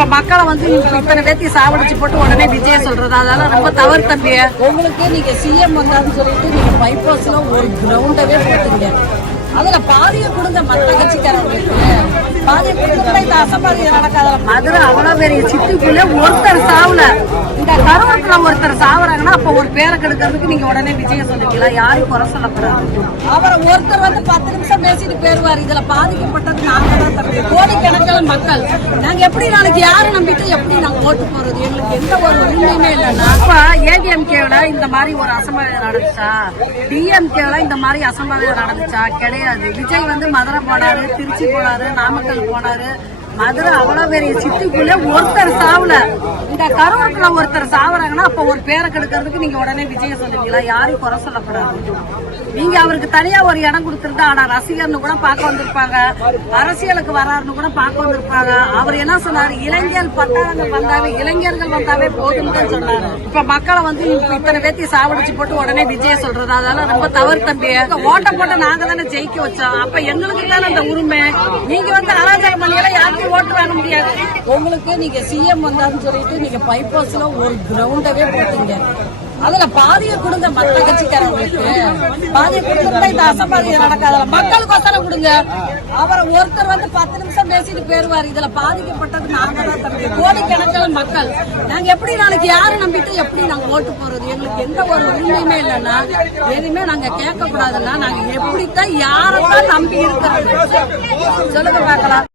இப்ப மக்களை வந்து இத்தனை பேர்த்தையும் சாவடிச்சு போட்டு உடனே விஜய் சொல்றது அதெல்லாம் ரொம்ப தவறு தம்பி. உங்களுக்கு நீங்க சிஎம் வந்தாருன்னு சொல்லிட்டு நீங்க பைபாஸ்ல ஒரு கிரவுண்டவே போட்டீங்க. அதுல பாதிய கொடுங்க மற்ற கட்சிக்காரங்களுக்கு, பாதிய கொடுத்தா இந்த அசம்பாதியம் நடக்காத. மதுரை அவ்வளவு பெரிய சிட்டிக்குள்ள ஒருத்தர் சாவல, இந்த கரூரத்துல ஒருத்தர் சாவறாங்கன்னா அப்ப ஒரு பேரை கெடுக்கிறதுக்கு நீங்க உடனே விஜய சொல்லிக்கலாம். யாரும் குறை சொல்லக்கூடாது. அவரை ஒருத்தர் வந்து 10 நிமிஷம் பேசிட்டு போயிருவாரு. இதுல பாதிக்கப்பட்டது நாங்க தான் தம்பி, கோடிக்கணக்கில் மக்கள். நாங்க எப்படி நாளைக்கு யாரை நம்பிட்டு எப்படி நாங்க ஓட்டு போறது? எங்களுக்கு எந்த ஒரு உரிமையுமே இல்லைன்னா அப்ப ஏடிஎம்கேல இந்த மாதிரி ஒரு அசம்பாவிதம் நடந்துச்சா, டிஎம்கேல இந்த மாதிரி அசம்பாவிதம் நடந்துச்சா? கிடையாது. விஜய் வந்து மதுரை போனாரு, திருச்சி போனாரு, நாமக்கல் போனாரு. மதுரை அவ்வளவு பெரிய சிட்டிக்குள்ள ஒருத்தர் சாவல, இந்த கரூரத்துல ஒருத்தர் சாவறாங்கன்னா அப்ப ஒரு பேரை கெடுக்கிறதுக்கு நீங்க உடனே விஜய சொல்லுவீங்களா? யாரும் குறை சொல்லக்கூடாது. நீங்க அவருக்கு தனியா ஒரு இடம் கொடுத்திருந்தா ஆனா ரசிகர்னு கூட பார்க்க வந்திருப்பாங்க, அரசியலுக்கு வராருன்னு கூட பார்க்க வந்திருப்பாங்க. அவர் என்ன சொன்னாரு? இளைஞர்கள் வந்தாவே போதும்னு தான் சொன்னாரு. இப்ப மக்களை வந்து இத்தனை பேர்த்தையும் சாவடிச்சு போட்டு உடனே விஜய சொல்றது அதெல்லாம் ரொம்ப தவறு தம்பி. ஓட்ட போட்ட நாங்க தானே ஜெயிக்க வச்சோம். அப்ப எங்களுக்கு தானே அந்த உரிமை. நீங்க வந்து அராஜக மணியெல்லாம் யாருக்கும் ஓட்டு வாங்க முடியாது. உங்களுக்கு நீங்க சிஎம் வந்தாருன்னு சொல்லிட்டு நீங்க பைபாஸ்ல ஒரு கிரவுண்டவே போட்டீங்க. அதுல பாதிய கொடுங்க மற்ற கட்சிக்காரங்களுக்கு, பாதிய கொடுத்தா இந்த அசம்பாதியம் நடக்காத. மக்களுக்கு வசனம் கொடுங்க. அவரை ஒருத்தர் வந்து 10 நிமிஷம் பேசிட்டு போயிருவாரு. இதுல பாதிக்கப்பட்டது நாங்க தான் தம்பி, கோடிக்கணக்கில் மக்கள். நாங்க எப்படி நாளைக்கு யாரை நம்பிட்டு எப்படி நாங்க ஓட்டு போறது? எங்களுக்கு எந்த ஒரு உரிமையுமே இல்லைன்னா எதுவுமே நாங்க கேட்க கூடாதுன்னா நாங்க எப்படித்தான் யாரைத்தான் நம்பி இருக்கிறது? சொல்லுங்க பார்க்கலாம்.